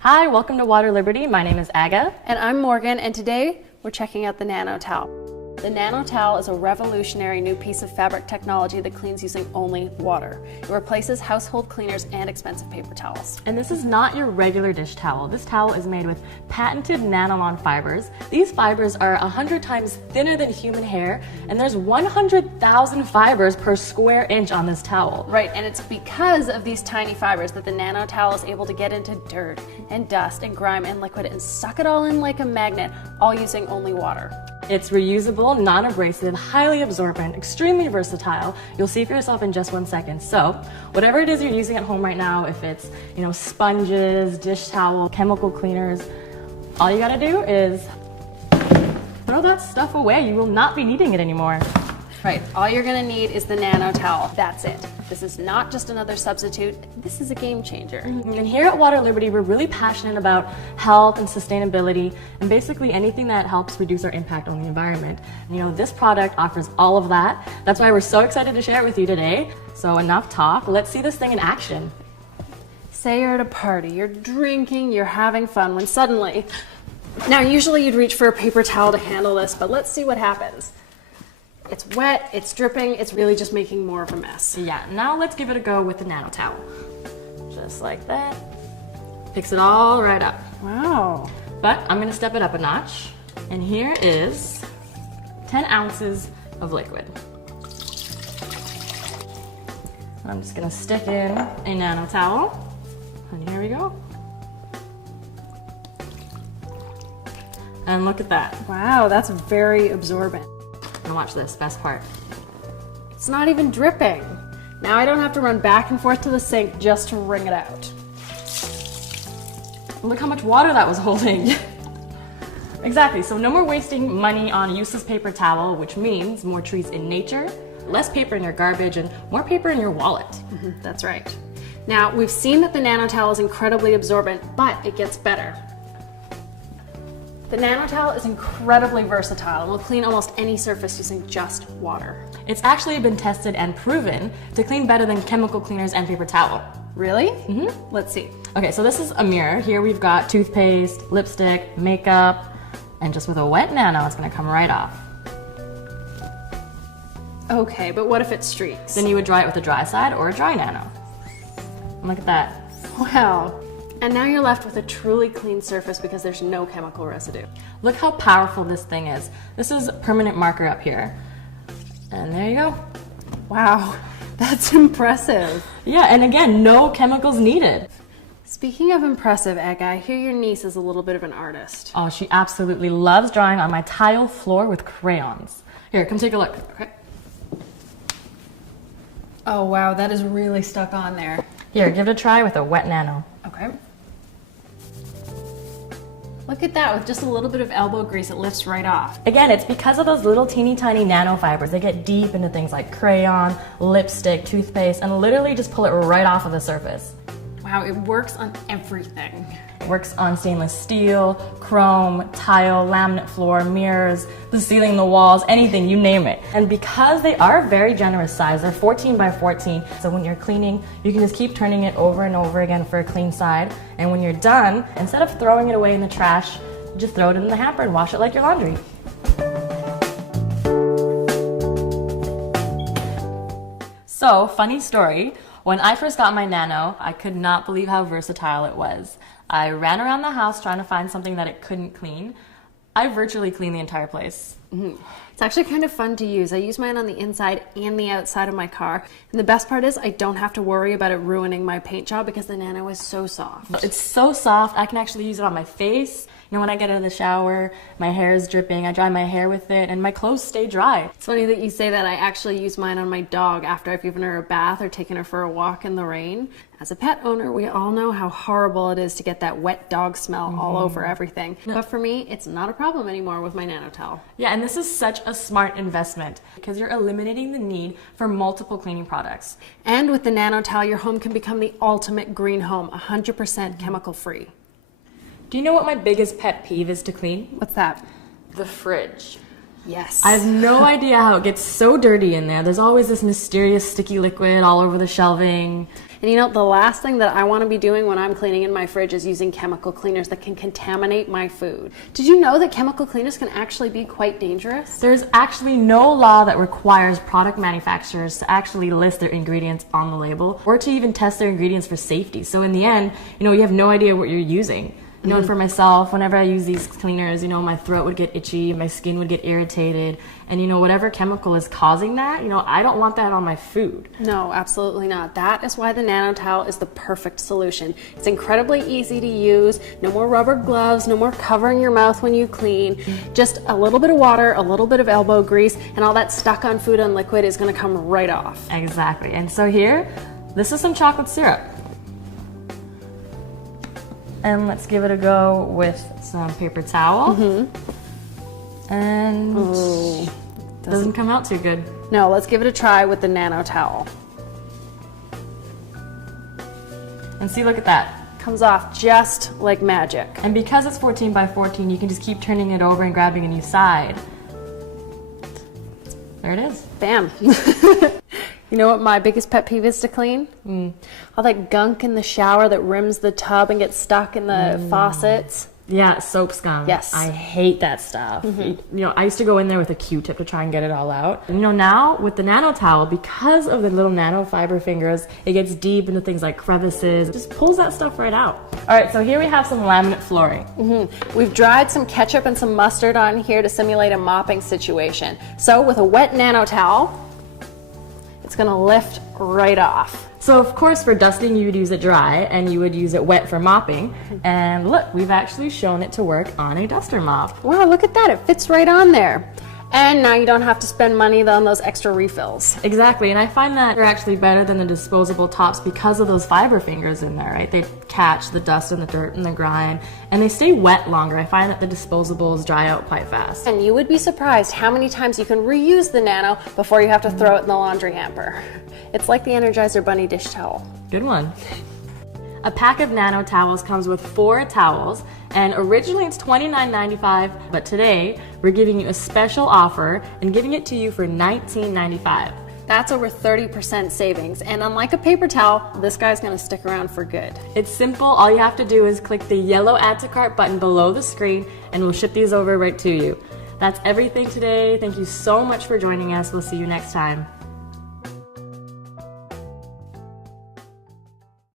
Hi, welcome to Water Liberty. My name is Aga. And I'm Morgan, and today we're checking out the Nano towel. The Nano towel is a revolutionary new piece of fabric technology that cleans using only water. It replaces household cleaners and expensive paper towels. And this is not your regular dish towel. This towel is made with patented nylon fibers. These fibers are 100 times thinner than human hair, and there's 100,000 fibers per square inch on this towel. Right, and it's because of these tiny fibers that the Nano towel is able to get into dirt and dust and grime and liquid and suck it all in like a magnet, all using only water. It's reusable, non-abrasive, highly absorbent, extremely versatile. You'll see for yourself in just 1 second. So, whatever it is you're using at home right now, if it's, sponges, dish towel, chemical cleaners, all you gotta do is throw that stuff away. You will not be needing it anymore. Right, all you're gonna need is the Nano towel. That's it. This is not just another substitute, this is a game changer. And here at Water Liberty, we're really passionate about health and sustainability and basically anything that helps reduce our impact on the environment. And, this product offers all of that. That's why we're so excited to share it with you today. So enough talk, let's see this thing in action. Say you're at a party, you're drinking, you're having fun, when suddenly, now usually you'd reach for a paper towel to handle this, but let's see what happens. It's wet, it's dripping, it's really just making more of a mess. Yeah, now let's give it a go with the Nano towel. Just like that. Picks it all right up. Wow. But I'm gonna step it up a notch. And here is 10 ounces of liquid. I'm just gonna stick in a Nano towel. And here we go. And look at that. Wow, that's very absorbent. And watch this, best part. It's not even dripping. Now I don't have to run back and forth to the sink just to wring it out. Look how much water that was holding. Exactly, so no more wasting money on useless paper towel, which means more trees in nature, less paper in your garbage, and more paper in your wallet. That's right. Now, we've seen that the Nano towel is incredibly absorbent, but it gets better. The Nano towel is incredibly versatile and will clean almost any surface using just water. It's actually been tested and proven to clean better than chemical cleaners and paper towel. Really? Mm-hmm. Let's see. Okay, so this is a mirror. Here we've got toothpaste, lipstick, makeup, and just with a wet Nano, it's gonna come right off. Okay, but what if it streaks? Then you would dry it with a dry side or a dry Nano. And look at that. Wow. And now you're left with a truly clean surface because there's no chemical residue. Look how powerful this thing is. This is permanent marker up here. And there you go. Wow, that's impressive. Yeah, and again, no chemicals needed. Speaking of impressive, Egg, I hear your niece is a little bit of an artist. Oh, she absolutely loves drawing on my tile floor with crayons. Here, come take a look. Okay. Oh wow, that is really stuck on there. Here, give it a try with a wet Nano. Okay. Look at that, with just a little bit of elbow grease, it lifts right off. Again, it's because of those little teeny tiny nanofibers. They get deep into things like crayon, lipstick, toothpaste, and literally just pull it right off of the surface. Wow, it works on everything. It works on stainless steel, chrome, tile, laminate floor, mirrors, the ceiling, the walls, anything, you name it. And because they are a very generous size, they're 14 by 14, so when you're cleaning, you can just keep turning it over and over again for a clean side. And when you're done, instead of throwing it away in the trash, just throw it in the hamper and wash it like your laundry. So, funny story. When I first got my Nano, I could not believe how versatile it was. I ran around the house trying to find something that it couldn't clean. I virtually cleaned the entire place. It's actually kind of fun to use. I use mine on the inside and the outside of my car. And the best part is I don't have to worry about it ruining my paint job because the Nano is so soft. It's so soft, I can actually use it on my face. When I get out of the shower, my hair is dripping, I dry my hair with it, and my clothes stay dry. It's funny that you say that. I actually use mine on my dog after I've given her a bath or taken her for a walk in the rain. As a pet owner, we all know how horrible it is to get that wet dog smell all over everything. But for me, it's not a problem anymore with my Nano towel. Yeah, and this is such a smart investment because you're eliminating the need for multiple cleaning products. And with the Nano towel, your home can become the ultimate green home, 100% chemical free. Do you know what my biggest pet peeve is to clean? What's that? The fridge. Yes. I have no idea how it gets so dirty in there. There's always this mysterious sticky liquid all over the shelving. And you know, the last thing that I want to be doing when I'm cleaning in my fridge is using chemical cleaners that can contaminate my food. Did you know that chemical cleaners can actually be quite dangerous? There's actually no law that requires product manufacturers to actually list their ingredients on the label or to even test their ingredients for safety. So in the end, you know, you have no idea what you're using. You know, and for myself, whenever I use these cleaners, you know, my throat would get itchy, my skin would get irritated, and you know, whatever chemical is causing that, you know, I don't want that on my food. No, absolutely not. That is why the Nano towel is the perfect solution. It's incredibly easy to use, no more rubber gloves, no more covering your mouth when you clean, just a little bit of water, a little bit of elbow grease, and all that stuck on food and liquid is gonna come right off. Exactly, and so here, this is some chocolate syrup. And let's give it a go with some paper towel. And doesn't come out too good. No, let's give it a try with the Nano towel. And see, look at that. Comes off just like magic. And because it's 14 by 14, you can just keep turning it over and grabbing a new side. There it is. Bam. You know what my biggest pet peeve is to clean? All that gunk in the shower that rims the tub and gets stuck in the faucets. Yeah, soap scum. Yes. I hate that stuff. You know, I used to go in there with a Q-tip to try and get it all out. And, you know, now with the Nano towel, because of the little nano fiber fingers, it gets deep into things like crevices. It just pulls that stuff right out. All right, so here we have some laminate flooring. We've dried some ketchup and some mustard on here to simulate a mopping situation. So with a wet Nano towel, it's gonna lift right off. So of course for dusting you would use it dry and you would use it wet for mopping. And look, we've actually shown it to work on a duster mop. Wow, look at that, it fits right on there. And now you don't have to spend money on those extra refills. Exactly, and I find that they're actually better than the disposable tops because of those fiber fingers in there, right? They catch the dust and the dirt and the grime, and they stay wet longer. I find that the disposables dry out quite fast. And you would be surprised how many times you can reuse the Nano before you have to throw it in the laundry hamper. It's like the Energizer Bunny dish towel. Good one. A pack of Nano towels comes with 4 towels, and originally it's $29.95, but today we're giving you a special offer and giving it to you for $19.95. That's over 30% savings, and unlike a paper towel, this guy's gonna stick around for good. It's simple. All you have to do is click the yellow Add to Cart button below the screen and we'll ship these over right to you. That's everything today. Thank you so much for joining us. We'll see you next time.